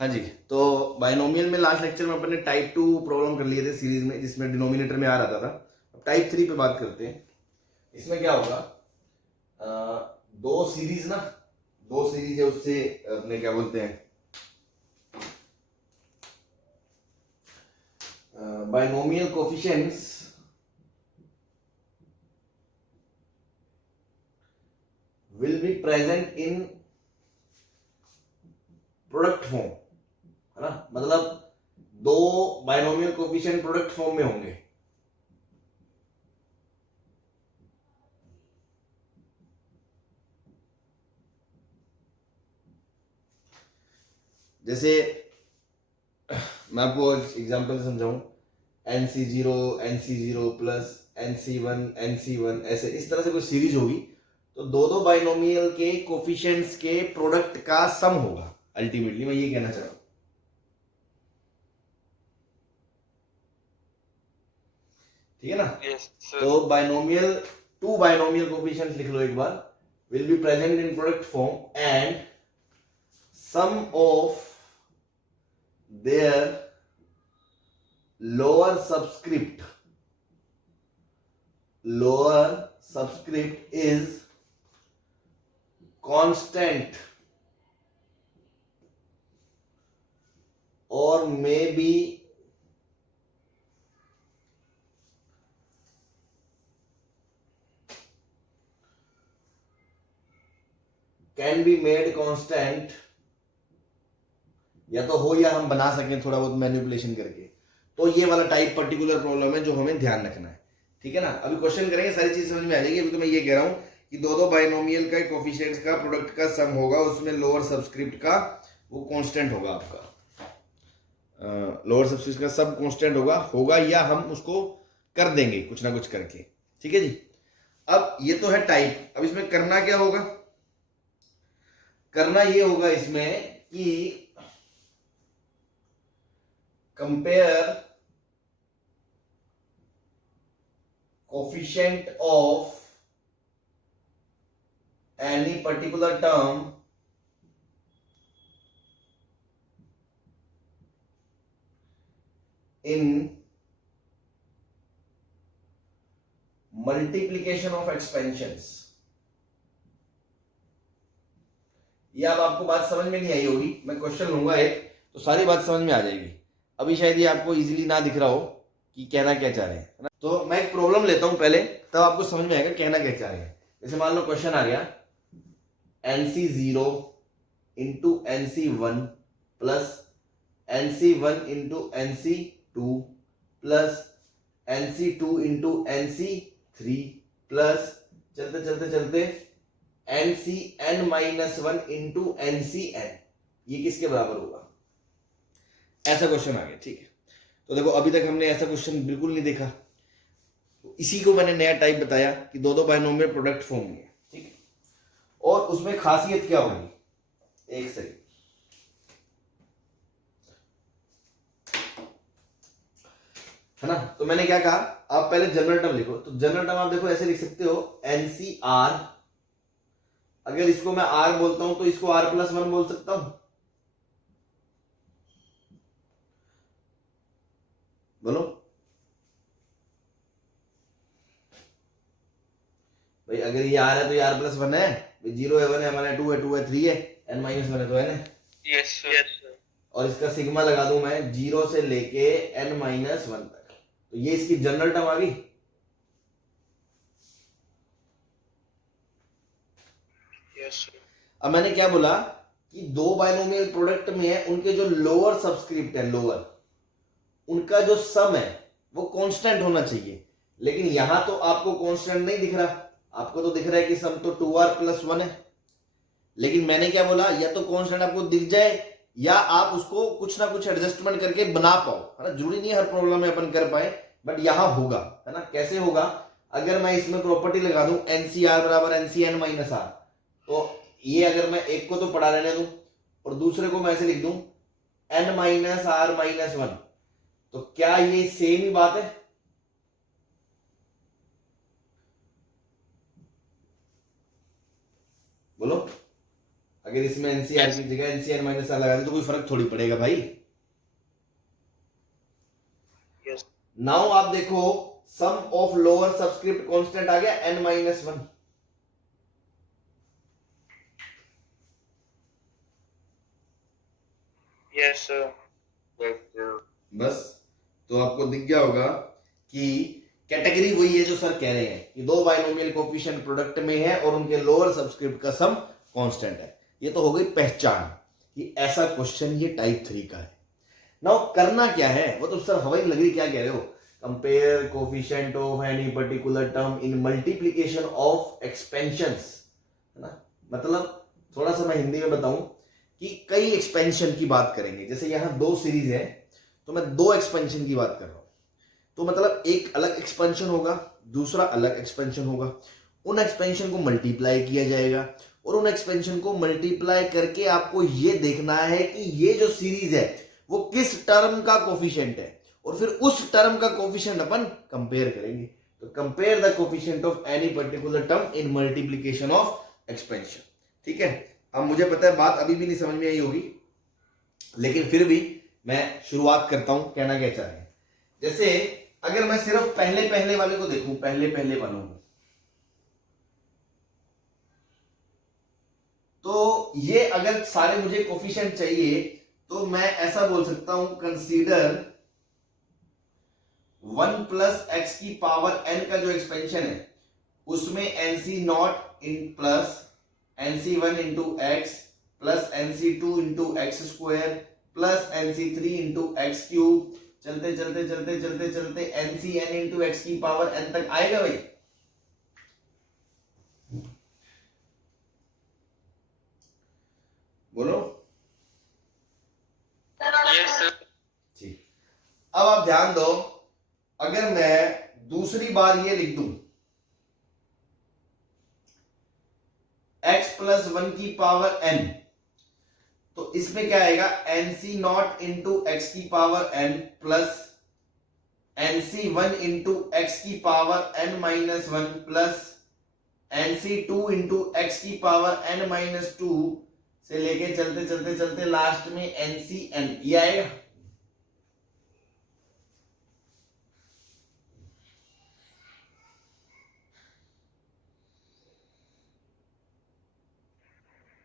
हाँ जी, तो बाइनोमियल में लास्ट लेक्चर में अपन ने टाइप 2 प्रॉब्लम कर लिए थे सीरीज में, जिसमें डिनोमिनेटर में आ रहा था। अब टाइप 3 पे बात करते हैं। इसमें क्या होगा, दो सीरीज है, उससे अपने क्या बोलते हैं, binomial coefficients will be present in product form, है ना। मतलब दो बाइनोमियल कोफिशिएंट प्रोडक्ट फॉर्म में होंगे। जैसे मैं आपको एग्जांपल समझाऊं, NC0 प्लस NC1 ऐसे इस तरह से कोई सीरीज होगी, तो दो बाइनोमियल के कोफिशिएंट्स के प्रोडक्ट का सम होगा। अल्टीमेटली मैं ये कहना चाह रहा हूं, ठीक है ना। Yes sir. तो टू बाइनोमियल कोफिशिएंट्स लिख लो एक बार, will be present in product form and sum of their lower subscript is constant or may be can be made constant, या तो हो या हम बना सकें थोड़ा बहुत मैनिपुलेशन करके। तो ये वाला टाइप पर्टिकुलर प्रॉब्लम है जो हमें ध्यान रखना है, ठीक है ना। अभी क्वेश्चन करेंगे, सारी चीज समझ में आ जाएगी। अभी तो मैं ये कह रहा हूं कि दो बाइनोमियल का कोफिशिएंट्स का प्रोडक्ट का सम होगा, उसमें लोअर सबस्क्रिप्ट का वो कांस्टेंट होगा, आपका लोअर सबस्क्रिप्ट का सब कांस्टेंट होगा या हम उसको कर देंगे कुछ ना कुछ करके, ठीक है जी। अब ये तो है टाइप। अब इसमें करना क्या होगा, करना ये होगा इसमें कि compare coefficient of any particular term in multiplication of expansions. ये अब आपको बात समझ में नहीं आई होगी, मैं क्वेश्चन लूंगा एक, तो सारी बात समझ में आ जाएगी। अभी शायद ये आपको इजीली ना दिख रहा हो कि कहना क्या चाह रहे हैं, है ना। तो मैं एक प्रॉब्लम लेता हूं पहले, तब आपको समझ में आएगा कहना क्या चाह रहे हैं। जैसे मान लो क्वेश्चन आ गया, NC0 into NC1 plus NC1 into NC2 plus NC2 into NC3 plus चलते चलते चलते NCn-1 इंटू NCn, ये किसके बराबर होगा, ऐसा क्वेश्चन आ गया, ठीक है। तो देखो अभी तक हमने ऐसा क्वेश्चन बिल्कुल नहीं देखा, तो इसी को मैंने नया टाइप बताया कि दो बाइनोमियल प्रोडक्ट फॉर्म में, ठीक है। और उसमें खासियत क्या होगी, एक सेकंड, है ना। तो मैंने क्या कहा, आप पहले जनरल टर्म लिखो। तो जनरल टर्म आप देखो ऐसे लिख सकते हो, NCR, अगर इसको मैं R बोलता हूं तो इसको R+1 बोल सकता हूं, बोलो भाई। अगर ये R है तो ये R+1 है, 0 है, 1 है, 1 है, 2 है, 2 है, 3 है, n-1 है तो n है। Yes sir. और इसका सिग्मा लगा दूं मैं 0 से लेके n-1 तक, तो ये इसकी जनरल टर्म आ गई। Yes sir. अब मैंने क्या बोला कि दो बाइनोमियल प्रोडक्ट में है, उनके जो लोअर सबस्क्रिप्ट है, लोअर, उनका जो सम है वो कांस्टेंट होना चाहिए। लेकिन यहां तो आपको कांस्टेंट नहीं दिख रहा, आपको तो दिख रहा है कि सम तो 2r+1 है। लेकिन मैंने क्या बोला, या तो कांस्टेंट आपको दिख जाए या आप उसको कुछ ना कुछ एडजस्टमेंट करके बना पाओ, है ना। जरूरी नहीं हर प्रॉब्लम में अपन कर पाए, बट यहां होगा, है ना। कैसे होगा, अगर मैं इसमें प्रॉपर्टी लगा दूं NCR बराबर NCn-r, तो ये अगर मैं एक को तो पढ़ा रहने दूं और दूसरे को मैं ऐसे लिख दूं n-r-1, तो क्या ये सेम ही बात है, बोलो। अगर इसमें एनसीआर की जगह एनसीआर माइनस आर लगा दे तो कोई फर्क थोड़ी पड़ेगा भाई। Yes. नाउ आप देखो सम ऑफ लोअर सबस्क्रिप्ट कांस्टेंट आ गया n-1। Yes, sir. बस तो आपको दिख गया होगा कि कैटेगरी वही है जो सर कह रहे हैं कि दो बाइनोमियल कोफिशिएंट प्रोडक्ट में है और उनके लोअर सबस्क्रिप्ट का सम कांस्टेंट है। ये तो हो गई पहचान कि ऐसा क्वेश्चन ये टाइप 3 का है। नाउ करना क्या है, वो तो सर हवाई लग रही, क्या कह रहे हो, compare coefficient of any particular term in multiplication of expansions, है ना। मतलब थोड़ा सा मैं हिंदी में बताऊं कि कई एक्सपेंशन की बात करेंगे। जैसे यहां दो सीरीज है तो मैं दो एक्सपेंशन की बात कर रहा हूं, तो मतलब एक अलग एक्सपेंशन होगा, दूसरा अलग एक्सपेंशन होगा। उन एक्सपेंशन को मल्टीप्लाई किया जाएगा और उन एक्सपेंशन को मल्टीप्लाई करके आपको ये देखना है कि ये जो सीरीज है वो किस टर्म का कोफिशिएंट है और फिर उस टर्म का कोफिशिएंट अपन कंपेयर करेंगे। तो compare the coefficient of any particular term in multiplication of expansion. ठीक है, अब मुझे पता है बात अभी भी नहीं समझ में आई होगी, लेकिन फिर भी मैं शुरुआत करता हूं कहना क्या चाह रहे हैं। जैसे अगर मैं सिर्फ पहले पहले वाले को देखूं, पहले पहले वालों को, तो ये अगर सारे मुझे कोफिशिएंट चाहिए तो मैं ऐसा बोल सकता हूं कंसीडर 1 प्लस एक्स की पावर n का जो एक्सपेंशन है उसमें nc not in plus nc1 into x plus nc2 into x square plus nc3 into x cube, चलते चलते चलते चलते चलते ncn इंटू एक्स की पावर n तक आएगा भाई। बोलो। Yes, sir. ठीक, अब आप ध्यान दो, अगर मैं दूसरी बार ये लिख दूं x प्लस 1 की पावर n, तो इसमें क्या आएगा nc नॉट इंटू एक्स की power n plus nc1 into x की power n minus 1 plus nc2 into x की पावर n माइनस 2 से लेके चलते चलते चलते लास्ट में ncn, ये आएगा।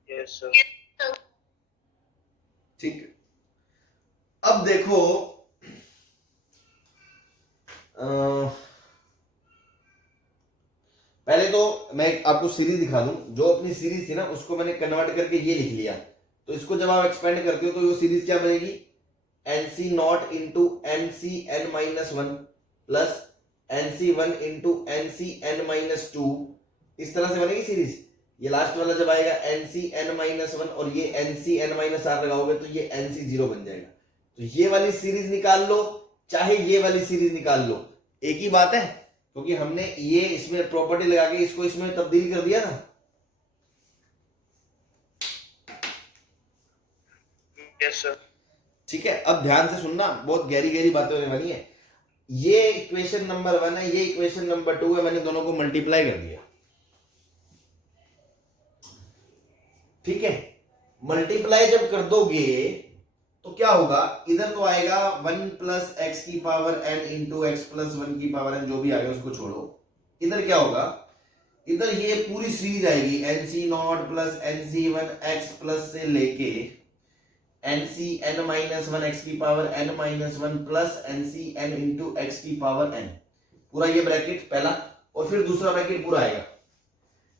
Yes, sir. ठीक, अब देखो पहले तो मैं आपको सीरीज दिखा दूं, जो अपनी सीरीज थी ना उसको मैंने कन्वर्ट करके ये लिख लिया, तो इसको जब आप एक्सपेंड करते हो तो ये सीरीज क्या बनेगी nc naught into ncn minus 1 plus nc1 into ncn minus 2, इस तरह से बनेगी सीरीज। ये लास्ट वाला जब आएगा ncn माइनस 1 और ये ncn माइनस r लगाओगे तो ये nc0 बन जाएगा। तो ये वाली सीरीज निकाल लो चाहे ये वाली सीरीज निकाल लो, एक ही बात है, क्योंकि हमने ये इसमें प्रॉपर्टी लगा के इसको इसमें तब्दील कर दिया था। Yes, sir. ठीक है, अब ध्यान से सुनना, बहुत गहरी गहरी बातें होने वाली है। ये इक्वेशन नंबर 1 है, ये इक्वेशन नंबर 2 है, मैंने दोनों को मल्टीप्लाई कर दिया। ठीक है, मल्टीप्लाई जब कर दोगे तो क्या होगा, इधर तो आएगा 1 प्लस एक्स की power n into x plus 1 की पावर n, जो भी आएगा उसको छोड़ो। इधर क्या होगा, इधर ये पूरी सीरीज आएगी nc not plus nc1 x plus से लेके ncn माइनस 1 एक्स की power n minus 1 plus ncn into x की पावर n, पूरा ये ब्रैकेट पहला, और फिर दूसरा ब्रैकेट पूरा आएगा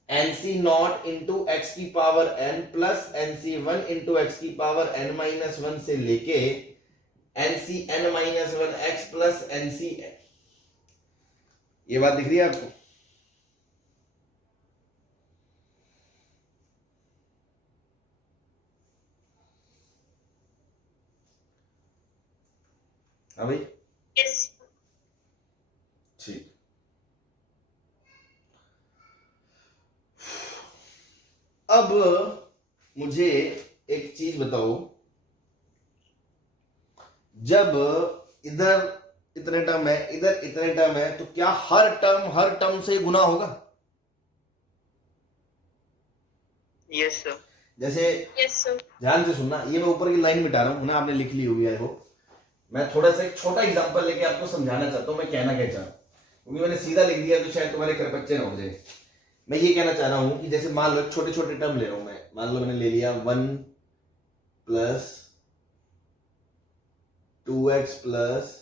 nc नॉट इंटू एक्स की power n plus nc1 into x की पावर n माइनस 1 से लेके ncn minus 1 x plus ncn। ये बात दिख रही है आपको? हाँ भाई, Yes. ठीक। अब मुझे एक चीज बताओ, जब इधर इतने टर्म है इधर इतने टर्म है तो क्या हर टर्म से गुना होगा? Yes, sir. जैसे यस सर। ध्यान से सुनना, ये मैं ऊपर की लाइन मिटा रहा हूँ ना, आपने लिख ली होगी आई होप। मैं थोड़ा सा एक छोटा एग्जांपल लेके आपको समझाना चाहता हूँ मैं कहना क्या चाह रहा हूँ, क्योंकि मैंने सीधा लिख दिया तो शायद तुम्हारे करपच्चे ना हो जाए। मैं ये कहना चाह रहा हूँ कि जैसे मान लो छोटे छोटे टर्म ले रहा हूँ मैं, मान लो मैंने ले लिया 1 plus 2x plus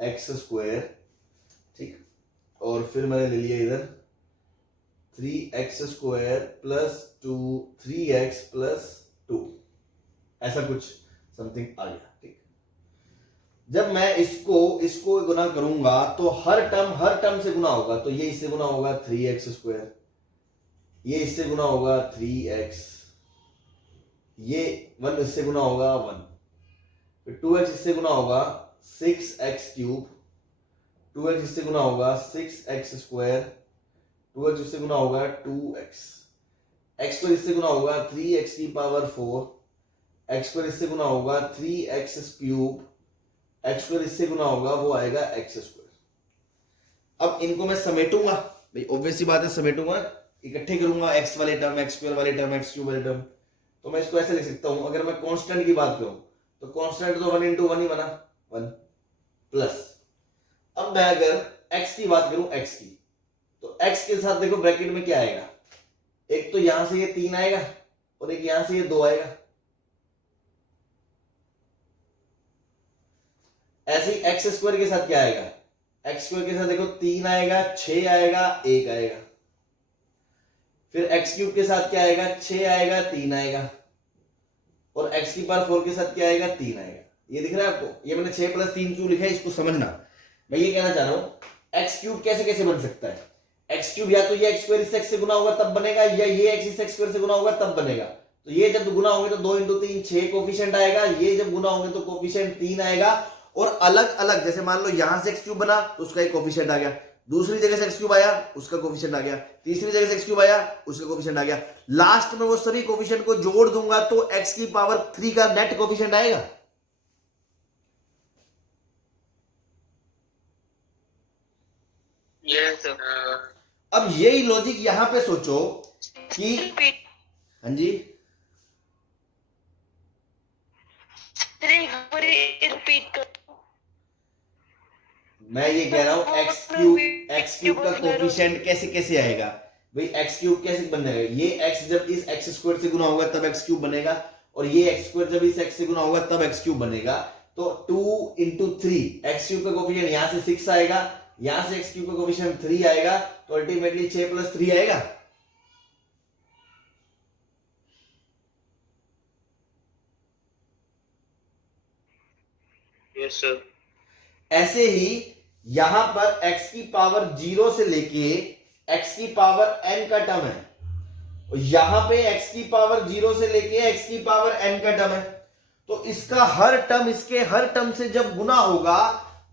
x square, ठीक, और फिर मैंने ले लिया इधर 3x square plus 3x plus 2, ऐसा कुछ समथिंग आ गया, ठीक। जब मैं इसको गुना करूंगा तो हर टर्म से गुना होगा, तो ये इससे गुना होगा 3x स्क्वायर, ये इससे गुना होगा 3x, ये 1 इससे गुना होगा 1, फिर 2x इससे गुना होगा 6x क्यूब, 2x इससे गुना होगा 6x स्क्वायर, 2x इससे गुना होगा 2x, x पर इससे गुना होगा 3x की पावर 4, x पर इससे गुना होगा 3x क्यूब, x पर इससे गुना होगा वो आएगा x स्क्वायर। अब इनको मैं समेटूंगा भाई, ऑब्वियस सी बात है, समेटूंगा, इकट्ठे करूंगा x वाले टर्म, x स्क्वायर वाले टर्म, x क्यूब वाले टर्म, तो मैं इसको ऐसे लिख सकता हूं। अगर मैं कांस्टेंट की बात करूं तो कांस्टेंट तो 1 into 1 ही बना, 1 प्लस, अब मैं अगर x की बात करूं, x की, तो x के साथ देखो ब्रैकेट में क्या आएगा, एक तो यहां से ये 3 आएगा और एक यहां से ये 2 आएगा। ऐसे ही एक्स स्क्वायर के साथ क्या आएगा, एक्स स्क्वायर के साथ देखो 3 आएगा, 6 आएगा, 1 आएगा। फिर एक्स क्यूब के साथ क्या आएगा, 6 आएगा, 3 आएगा, और एक्स की पावर 4 के साथ क्या आएगा, 3 आएगा। ये दिख रहा है आपको, ये मैंने 6 + 3 क्यों लिखा है इसको समझना। मैं ये कहना चाह रहा हूं एक्स क्यूब कैसे कैसे बन सकता है, एक्स क्यूब या तो ये एक्स स्क्वायर इस एक्स से गुना होगा तब बनेगा, या ये एक्स इस एक्स स्क्वायर से गुना होगा तब बनेगा। तो ये जब गुना होंगे तो 2 into 3 6 कोफिशिएंट आएगा, ये जब गुना होंगे तो कोफिशिएंट 3 आएगा, और अलग अलग जैसे मान लो यहां से एक्स क्यूब बना तो उसका एक कोफिशिएंट आ गया, दूसरी जगह से एक्स क्यूब आया उसका कोफिशिएंट आ गया, तीसरी जगह से एक्स क्यूब आया उसका कोफिशिएंट आ गया, लास्ट में वो सभी कोफिशिएंट को जोड़ दूंगा तो एक्स की पावर 3 का नेट कोफिशिएंट आएगा। Yes, sir. अब यही लॉजिक यहां पे सोचो कि हाँ जी रिपीट कर, मैं ये कह रहा हूं एक्स क्यूब का कोफिशिएंट कैसे कैसे आएगा भाई, एक्स क्यूब कैसे बनेगा, ये एक्स जब इस एक्स स्क्वायर से गुना होगा तब एक्स क्यूब बनेगा, और ये एक्स स्क्वायर जब इस एक्स से गुना होगा तब एक्स क्यूब बनेगा। तो 2 into 3 एक्स क्यूब का कोफिशिएंट यहां से 6 आएगा, यहां से एक्स क्यूब का कोफिशिएंट 3 आएगा, तो अल्टीमेटली 6 + 3 आएगा। Yes, sir. ऐसे ही यहां पर x की पावर 0 से लेके x की पावर n का टर्म है, और यहां पे x की पावर 0 से लेके x की पावर n का टर्म है, तो इसका हर टर्म इसके हर टर्म से जब गुना होगा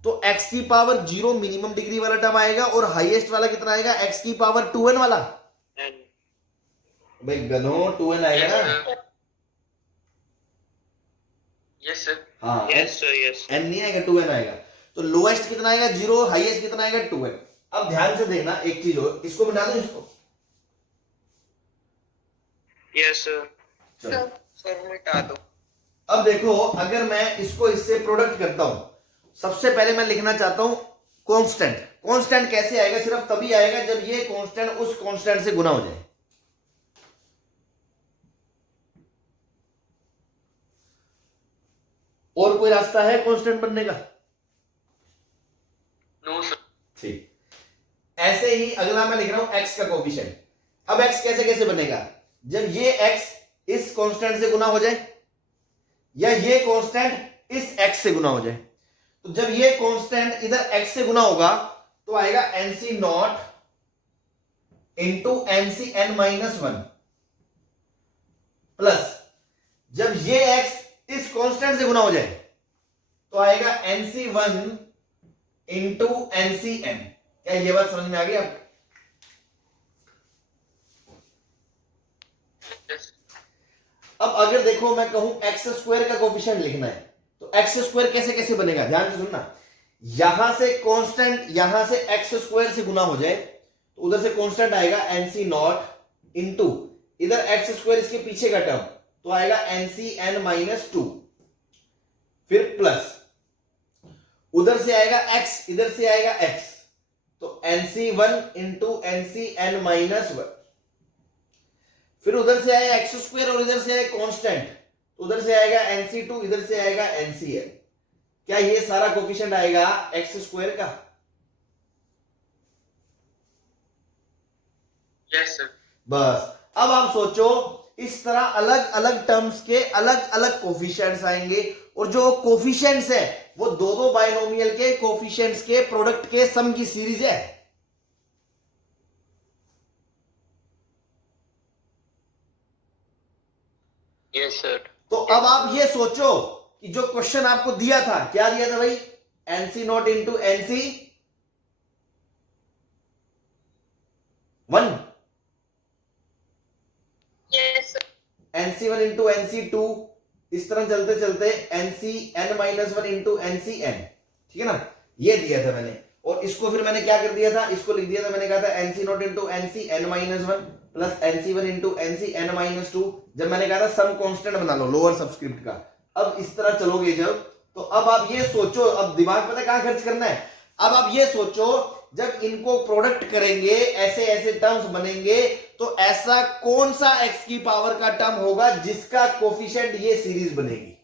तो x की पावर 0 मिनिमम डिग्री वाला टर्म आएगा, और हाईएस्ट वाला कितना आएगा, x की पावर 2n वाला। And भाई गनो 2n आएगा ना, yes, sir. हाँ Yes, sir. Yes. n नहीं आएगा, 2n आएगा। तो लोएस्ट कितना आएगा 0, हाईएस्ट कितना आएगा 2n। अब ध्यान से देखना एक चीज हो, इसको मिटा दो इसको, Yes, sir. चलो Sir, मिटा दो. अब देखो अगर मैं इसको इससे प्रोडक्ट करता हूं, सबसे पहले मैं लिखना चाहता हूं कांस्टेंट। कांस्टेंट कैसे आएगा, सिर्फ तभी आएगा जब ये कांस्टेंट उस कांस्टेंट से गुना हो जाए। और कोई रास्ता है कांस्टेंट बनने का? No, sir. ठीक, ऐसे ही अगला मैं लिख रहा हूं x का कोफिशिएंट। अब x कैसे कैसे बनेगा, जब ये x इस कांस्टेंट से गुना हो जाए, या ये कांस्टेंट इस x से गुना हो जाए। तो जब ये कांस्टेंट इधर x से गुना होगा तो आएगा nc naught into nc n-1 plus, जब ये x इस कांस्टेंट से गुना हो जाए तो आएगा nc1 इंटू ncn। क्या ये बात समझ में आ गई आप? Yes. अब अगर देखो मैं कहूं एक्स स्क्वायर का कोफिशिएंट लिखना है, तो एक्स स्क्वायर कैसे कैसे बनेगा, ध्यान से सुनना। यहां से कांस्टेंट यहां से एक्स स्क्वायर से गुना हो जाए तो उधर से कांस्टेंट आएगा nc नॉट इंटू इधर एक्स स्क्वायर इसके पीछे का टर्म तो आएगा NCN-2, फिर प्लस उधर से आएगा x, इधर से आएगा x, तो NC1 इंटू NCN-1, फिर उधर से आया एक्स स्क्वायर और इधर से आया कांस्टेंट, तो उधर से आएगा NC2, इधर से आएगा NCN। क्या ये सारा कोफिशिएंट आएगा एक्स स्क्वायर का? Yes sir. बस अब आप सोचो, इस तरह अलग अलग टर्म्स के अलग अलग कोफिशिएंट्स आएंगे, और जो कोफिशिएंट्स है वो दो दो बाइनोमियल के कोफिशिएंट्स के प्रोडक्ट के सम की सीरीज है। Yes sir. तो अब आप ये सोचो कि जो क्वेश्चन आपको दिया था, क्या दिया था भाई? NC0 into NC1, yes NC1 into NC2, इस तरह चलते चलते NCN-1 इंटू NCN, ठीक है ना, ये दिया था मैंने। और इसको फिर मैंने क्या कर दिया था, इसको लिख दिया था, मैंने कहा था NC0 into NCN-1 plus NC1 into NCN-2, जब मैंने कहा था सम कांस्टेंट बना लो लोअर सबस्क्रिप्ट का। अब इस तरह चलोगे जब, तो अब आप ये सोचो, अब दिमाग पता है कहां खर्च करना है, अब आप ये सोचो जब इनको प्रोडक्ट करेंगे ऐसे ऐसे टर्म्स बनेंगे, तो ऐसा कौन सा x की पावर का टर्म होगा जिसका कोफिशिएंट ये सीरीज बनेगी?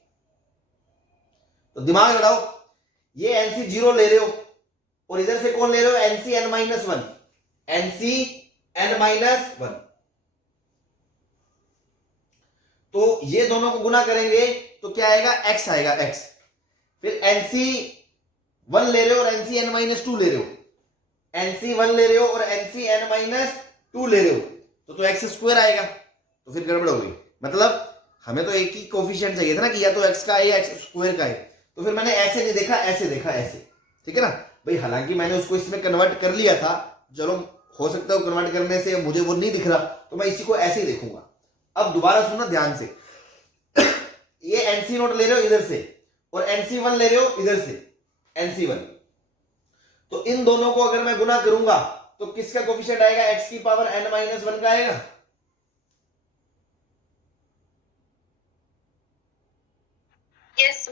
तो दिमाग लगाओ, ये NC0 ले रहे हो और इधर से कौन ले रहे हो? NCN-1, NCN-1, तो ये दोनों को गुना करेंगे तो क्या आएगा? x आएगा, x। फिर NC1 ले रहे हो और NCN-2 ले रहे हो, NC1 ले रहे हो और NCN-2 ले रहे हो, तो x स्क्वायर आएगा, तो फिर गड़बड़ हो गई। मतलब हमें तो एक ही कोफिशिएंट चाहिए था ना कि या तो x का है या x स्क्वायर का है, तो फिर मैंने ऐसे नहीं देखा, ऐसे देखा, ऐसे, ठीक है ना भाई। हालांकि मैंने उसको इसमें कन्वर्ट कर लिया था, चलो हो सकता है कन्वर्ट करने से मुझे वो नहीं दिख रहा, तो मैं इसी को ऐसे ही देखूंगा। अब दोबारा सुनना ध्यान से, ये NC0 ले रहे हो इधर से और NC1 ले रहे हो इधर से, NC1, तो इन दोनों को अगर मैं गुना करूंगा तो किसका कोफिशिएंट आएगा? x की पावर n-1 का आएगा। यस।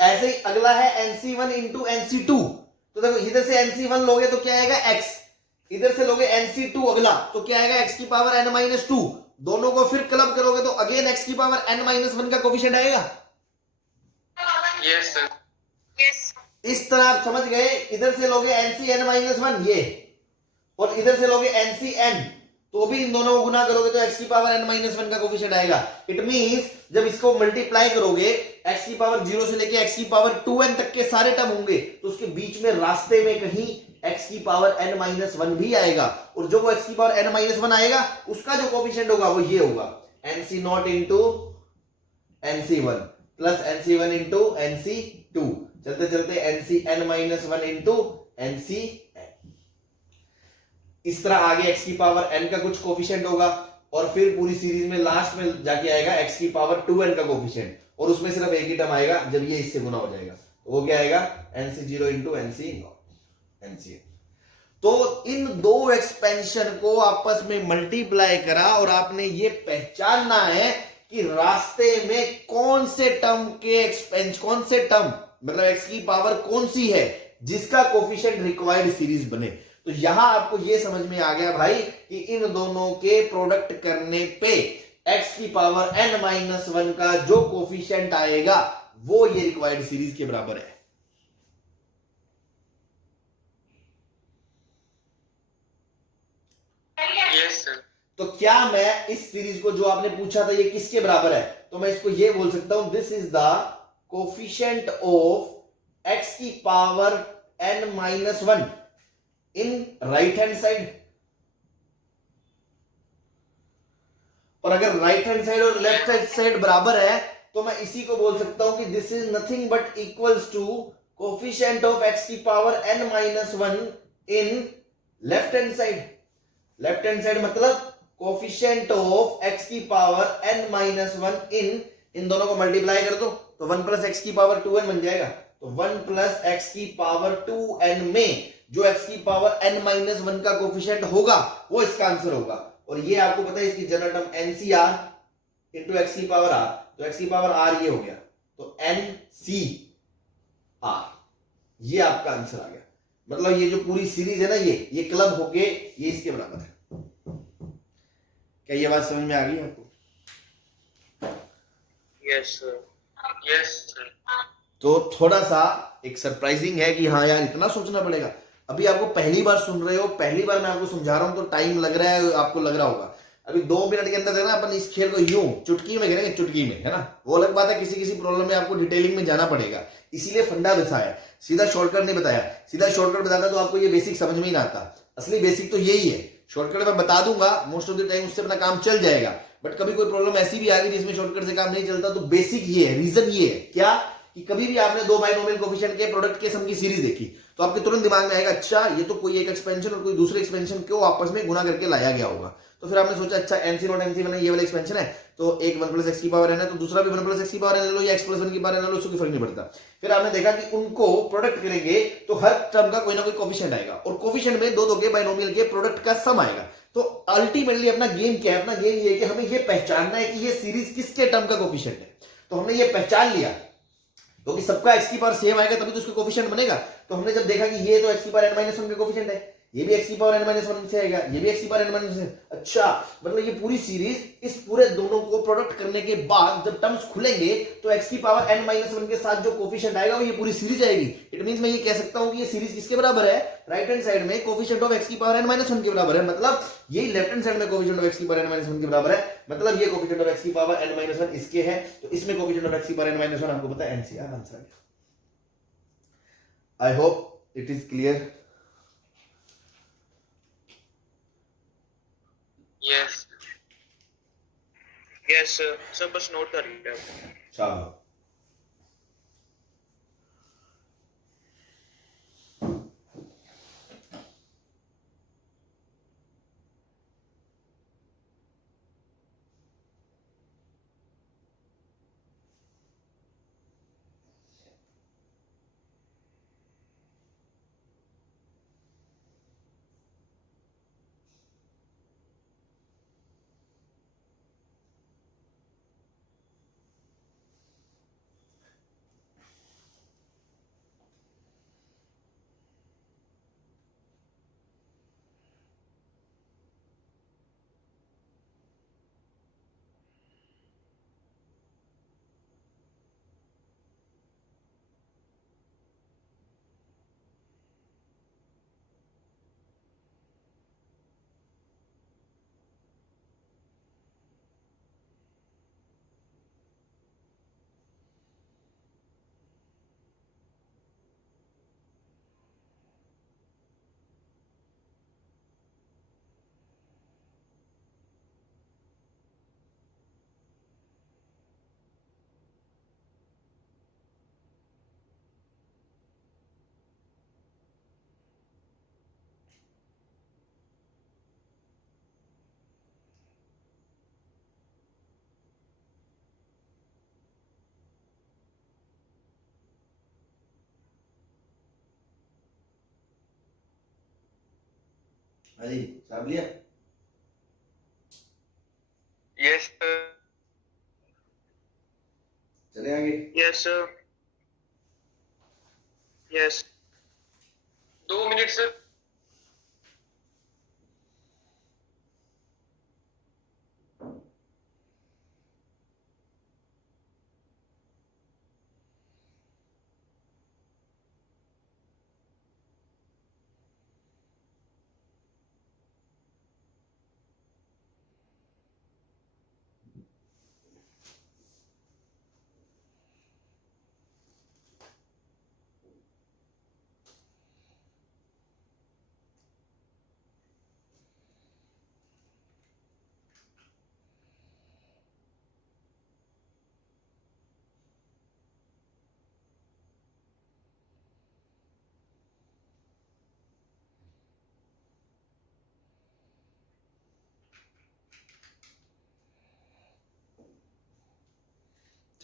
ऐसे ही अगला है NC1 इंटू NC2, तो देखो इधर से NC1 लोगे तो क्या आएगा? x, इधर से लोगे NC2 अगला तो क्या आएगा? x की पावर n-2, दोनों को फिर क्लब करोगे तो अगेन x की पावर n-1 का कोफिशिएंट आएगा। Yes sir. यस। इस तरह आप समझ गए, इधर से लोगे NCN-1 ये, और इधर से लोगे NCN, तो भी इन दोनों को गुना करोगे तो x की पावर n-1 का कोफिशिएंट आएगा। इट मींस जब इसको मल्टीप्लाई करोगे, x की पावर 0 से लेके x की पावर 2n तक के सारे टर्म होंगे, तो उसके बीच में रास्ते में कहीं x की पावर n-1 भी आएगा, और जो वो x की पावर n-1 आएगा उसका जो कोफिशिएंट होगा वो ये होगा, NC0 into NC1 plus NC1 into NC2, चलते चलते NCN-1 इंटू NCN। इस तरह आगे x की पावर n का कुछ कोफिशिएंट होगा, और फिर पूरी सीरीज में लास्ट में जाके आएगा x की पावर 2n का कोफिशिएंट, और उसमें सिर्फ एक ही टर्म आएगा जब ये इससे गुना हो जाएगा, तो वो क्या आएगा? NC0 into NCN। तो इन दो एक्सपेंशन को आपस में मल्टीप्लाई करा, और आपने ये पहचानना है कि रास्ते में कौन से टर्म के एक्सपेंशन, कौन से टर्म मतलब x की पावर कौन सी है जिसका कोफिशिएंट रिक्वायर्ड सीरीज बने। तो यहां आपको यह समझ में आ गया भाई कि इन दोनों के प्रोडक्ट करने पे x की पावर n-1 का जो कोफिशिएंट आएगा वो ये रिक्वायर्ड सीरीज के बराबर है। Yes sir. तो क्या मैं इस सीरीज को जो आपने पूछा था ये किसके बराबर है, तो मैं इसको ये बोल सकता हूं, this is the coefficient of x की पावर n-1 इन राइट हैंड साइड। और अगर राइट हैंड साइड और लेफ्ट हैंड साइड बराबर है तो मैं इसी को बोल सकता हूं कि this is nothing but equals to coefficient of x की power n-1 in left hand side. Left hand side मतलब कोफिशिएंट ऑफ x की पावर n-1 इन दोनों को मल्टीप्लाई कर दो तो 1 प्लस x की पावर 2n बन जाएगा। तो 1 प्लस x की पावर 2n में जो x की पावर n-1 का कोफिशिएंट होगा वो इसका आंसर होगा। और ये आपको पता है इसकी general term NCR into x की पावर आर, तो एक्स की पावर आर ये हो गया, तो NCR, ये आपका आंसर आ गया। मतलब ये जो पूरी सीरीज है ना, ये क्लब होके ये इसके बराबर है। क्या ये बात समझ में आ गई आपको? Yes sir, yes sir. तो थोड़ा सा एक सरप्राइजिंग है कि हाँ यार इतना सोचना पड़ेगा। अभी आपको पहली बार सुन रहे हो, पहली बार मैं आपको समझा रहा हूं, तो टाइम लग रहा है, आपको लग रहा होगा। अभी 2 मिनट के अंदर है ना अपन इस खेल को यूं चुटकी में करेंगे, चुटकी में, है ना। वो अलग बात है, किसी किसी प्रॉब्लम में आपको डिटेलिंग में जाना पड़ेगा, इसीलिए फंडा बताया, सीधा शॉर्टकट नहीं बताया। सीधा शॉर्टकट बताता तो आपको ये बेसिक समझ में ही ना आता। असली बेसिक तो यही है। शॉर्टकट मैं बता दूंगा, मोस्ट ऑफ द टाइम उससे अपना काम चल जाएगा। बट कभी कोई प्रॉब्लम ऐसी भी आ गई जिसमें शॉर्टकट से काम नहीं चलता, तो बेसिक ये है, रीजन ये है क्या, कि कभी भी आपने दो बाइनोमियल कोफिशिएंट के प्रोडक्ट के सम की सीरीज देखी, तो आपके तुरंत दिमाग में आएगा अच्छा ये तो कोई एक एक्सपेंशन और कोई दूसरे एक्सपेंशन को आपस में गुना करके लाया गया होगा। तो फिर आपने सोचा अच्छा एनसी नॉट एनसी बना, ये वाला एक्सपेंशन है, तो एक 1 प्लस एक्स की पावर एन है, तो दूसरा भी 1 प्लस एक्स की पावर एन ले लो या एक्स प्लस 1 की पावर एन ले लो, उसको फर्क नहीं पड़ता। फिर आपने देखा कि उनको प्रोडक्ट करेंगे तो हर टर्म का कोई ना कोई कोफिशिएंट आएगा, और कोफिशिएंट में दो के बाइनोमियल के प्रोडक्ट का सम आएगा। तो अल्टीमेटली अपना गेम क्या है, अपना गेम ये है कि हमें ये पहचानना है कि ये सीरीज किसके टर्म का कोफिशिएंट है। तो हमने ये पहचान लिया, क्योंकि सबका एक्स की पावर सेम आएगा तभी तो उसका कोफिशिएंट बनेगा। तो हमने जब देखा कि ये तो एक्स की पावर n-1 का कोफिशिएंट है, ये भी एक्स की पावर n-1 से आएगा, ये भी एक्स की पावर n-1 से। अच्छा, मतलब ये पूरी सीरीज, इस पूरे दोनों को प्रोडक्ट करने के बाद जब टर्म्स खुलेंगे तो एक्स की पावर n-1 के साथ जो कोफिशिएंट आएगा वो ये पूरी सीरीज आएगी। इट मींस मैं ये कह सकता हूं कि ये सीरीज किसके बराबर है, राइट हैंड साइड में कोफिशिएंट ऑफ एक्स की पावर n-1 के बराबर है। मतलब ये लेफ्ट हैंड साइड में कोफिशिएंट ऑफ एक्स की पावर n-1 के बराबर है, मतलब ये कोफिशिएंट ऑफ एक्स की पावर n-1 इसके है, तो इसमें कोफिशिएंट ऑफ एक्स की पावर n-1 आपको पता है NCR आंसर आ गया। I hope it is clear. Yes yes sir, सब बस नोट कर लिया। चलो अजी साहब लिया। यस सर, चले आगे। Yes sir, yes 2 minute sir.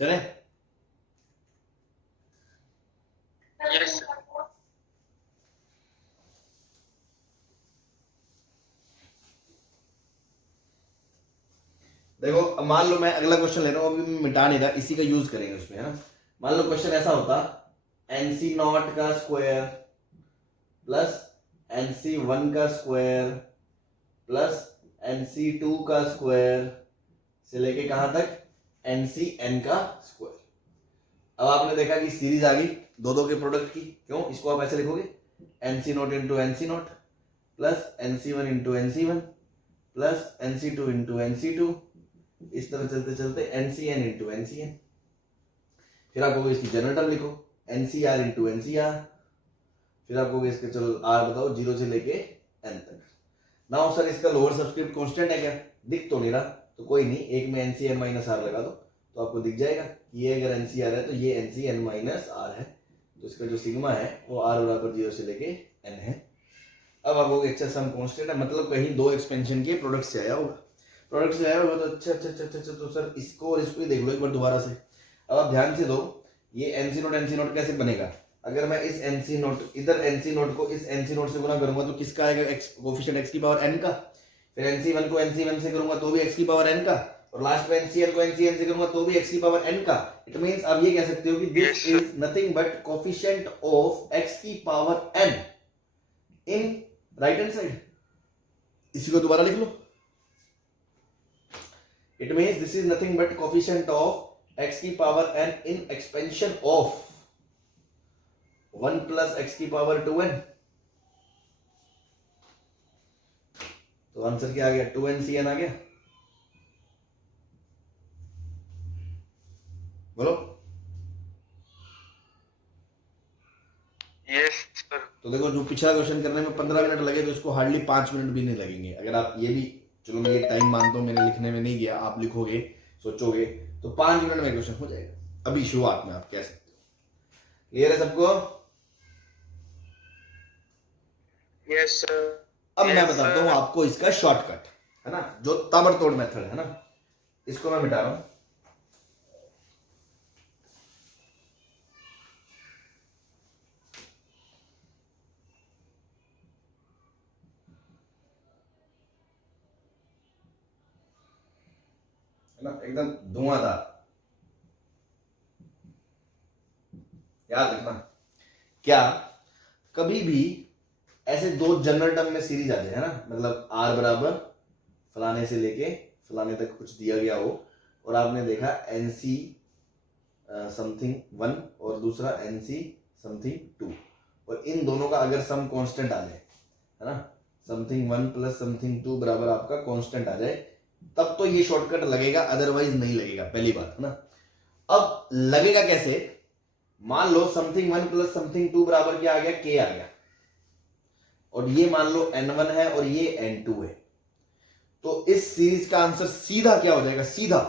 चले। यस सर, देखो अब मान लो मैं अगला क्वेश्चन ले रहा हूँ, अभी मैं मिटा नहीं रहा, इसी का यूज करेंगे उसमें, है ना। मान लो क्वेश्चन ऐसा होता, एनसी नॉट का स्क्वायर प्लस एनसी वन का स्क्वायर प्लस एनसी टू का स्क्वायर से लेके कहां तक, एनसी एन का स्क्वायर। अब आपने देखा कि सीरीज आ गई दो दो के प्रोडक्ट की, क्यों, इसको आप ऐसे लिखोगे, nC naught into nC naught plus nC one into nC one plus nC two into nC two, इस तरह चलते चलते nC n into nC n. फिर आप कहोगे इसकी जनरल टर्म लिखो, एनसीआर इंटू एनसीआर। फिर आप कहोगे इसके चलो आर बताओ जीरो से लेके एन तक। नाउ सर इसका लोअर सबस्क्रिप्ट कांस्टेंट है क्या, दिख तो नहीं रहा, तो कोई नहीं, एक में एनसी एन माइनस आर लगा दो तो आपको दिख जाएगा कि ये अगर एनसीआर है तो ये एनसी एन माइनस आर है, तो इसका जो सिग्मा है वो आर बराबर जीरो से लेके एन है। अब आप कहोगे अच्छा सम कांस्टेंट है, मतलब कहीं दो एक्सपेंशन के प्रोडक्ट से आया होगा, प्रोडक्ट से आया होगा तो अच्छा, तो सर इसको और इसको ही देख लो एक बार दोबारा से। अब आप ध्यान से दो, ये एनसी नोट कैसे बनेगा, अगर मैं इस एनसी नोट, इधर एनसी नोट को इस एनसी नोट से गुना करूंगा तो किसका आएगा, एक्स कोफिशिएंट एक्स की पावर एन का। फिर एनसी वन को एनसी वन से करूंगा तो भी एक्स की पावर एन का, और लास्ट में एनसीएन को एनसीएन से करूंगा तो भी एक्स की पावर एन का। इट मींस आप ये कह सकते हो कि this is nothing but coefficient of x की power n in right hand side. इसी को दोबारा लिख लो, it means this is nothing but coefficient of x की power n in expansion of 1 plus x की पावर 2n। तो answer क्या आ गया, 2ncn आ गया। बोलो। Yes sir. तो देखो जो पिछला क्वेश्चन करने में 15 मिनट लगे तो इसको हार्डली 5 मिनट भी नहीं लगेंगे। अगर आप ये भी, चलो मैं ये टाइम मानता हूं, मैंने लिखने में नहीं गया, आप लिखोगे सोचोगे तो 5 मिनट में क्वेश्चन हो जाएगा, अभी शुरुआत में आप कह सकते हो। क्लियर है सबको? Yes sir. अब मैं बताता हूं आपको इसका शॉर्टकट, है ना, जो ताबड़तोड़ मेथड है ना, इसको मैं मिटा रहा हूं। है ना, एकदम धुआंधार, याद रखना। क्या कभी भी ऐसे दो जनरल टर्म में सीरीज आ जाए, है ना, मतलब आर बराबर फलाने से लेके फलाने तक कुछ दिया गया हो, और आपने देखा एनसी समथिंग वन और दूसरा एनसी समथिंग टू, और इन दोनों का अगर सम कांस्टेंट आ जाए, है ना, something one plus something two बराबर आपका कांस्टेंट आ जाए, तब तो ये शॉर्टकट लगेगा, अदरवाइज नहीं लगेगा, पहली बात, है ना। अब लगेगा कैसे, मान लो something one plus something two बराबर क्या आ गया, के आ गया, और ये मान लो n1 है और ये n2 है, तो इस सीरीज का आंसर सीधा क्या हो जाएगा, सीधा